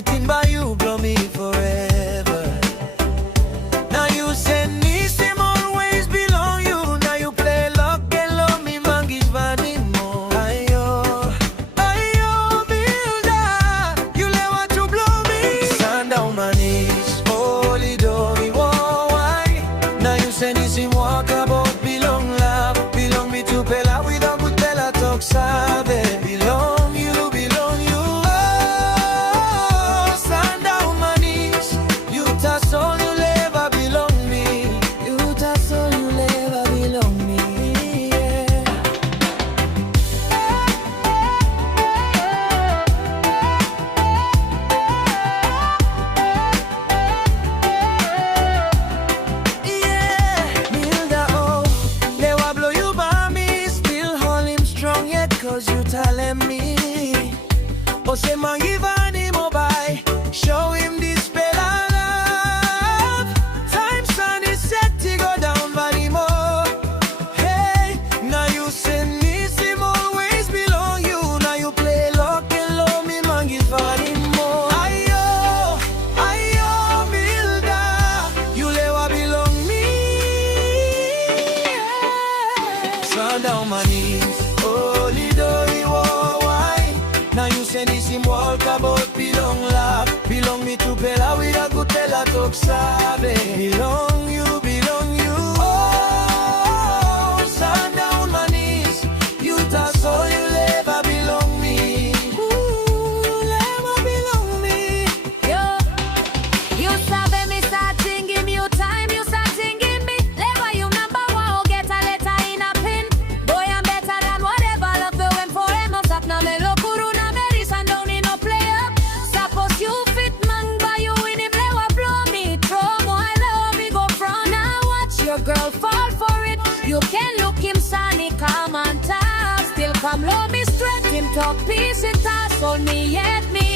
anything by you, blow me forever. Now you send me, sim always belong you. Now you play lock and love me, Mangi, Vanimo. Ayo, ayo, builder, you let what you blow me. Sandaun Manis, holy dory, why? Now you send me, sim walk about bilong love. Bilong me to pela with a good pela talk sabe. Belong you, belong you. Oh, Sandaun Manis, you touch all you ever belong me. You touch all you ever belong me. Yeah. Yeah, Milda, oh, they will blow you by me. Still hold him strong yet, cause you telling me. Oh, say Mangi Vanimo by, show him dispela love. Time sun is set to go down, Vanimo. Hey, now you send me, sim always belong you. Now you play lock and low me, Mangi Vanimo. Ayo, ayo, Milda, you lewa belong me. Sandaun Manis, holy dory, why? Now you send this him walk about belong love. Belong me to pela with a good pela talk sabe. Belong you, belong you. Oh, Sandaun Manis, you touch all you ever belong me. Ooh, you ever belong me. Yo, you sabe me start tingim, you time, you start tingim me. Never you number one, get a letter in a pin. Boy, I'm better than whatever, love the when for him. No stop na me lo kuruna me Sandaun in no play up. Suppose you fit man by you in him, lewa blow me. Throw more love, we go from now. Watch your girl fall for it. You can look him sunny, come on top. Still come low me straight, him talk peace, it toss on me yet me.